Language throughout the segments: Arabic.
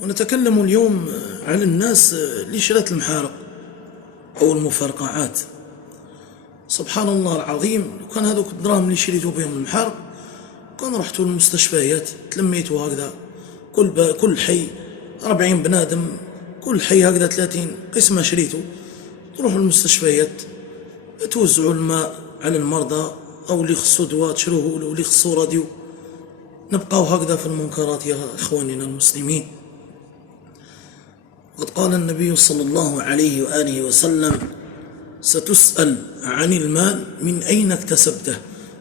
ونتكلم اليوم عن الناس اللي شرت المحارق أو المفرقعات. سبحان الله العظيم، لو كان هذوك الدراهم اللي شريتو بهم المحارق كان رحتو للمستشفيات تلميتو هكذا كل حي 40 بنادم، كل حي هكذا 30 قسمة شريتو، تروحوا للمستشفيات توزعوا الماء على المرضى، أو اللي خصو دواء تشروه، أو اللي خصو راديو. نبقاو هكذا في المنكرات يا إخواننا المسلمين. وقد قال النبي صلى الله عليه وآله وسلم: ستسأل عن المال من أين اكتسبته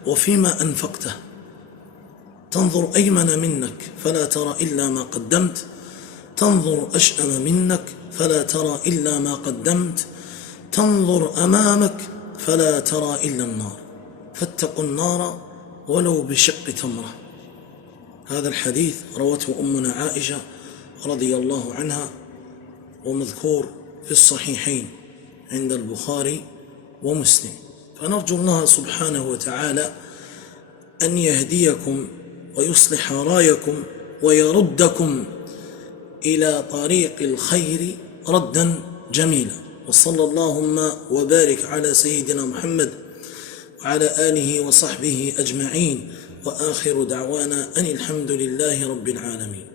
وفيما أنفقته. تنظر أيمن منك فلا ترى إلا ما قدمت، تنظر أشأم منك فلا ترى إلا ما قدمت، تنظر أمامك فلا ترى إلا النار، فاتقوا النار ولو بشق تمرة. هذا الحديث روته أمنا عائشة رضي الله عنها، ومذكور في الصحيحين عند البخاري ومسلم. فنرجو الله سبحانه وتعالى أن يهديكم ويصلح رايكم ويردكم إلى طريق الخير ردا جميلا. وصلى اللهم وبارك على سيدنا محمد وعلى آله وصحبه أجمعين، وآخر دعوانا أن الحمد لله رب العالمين.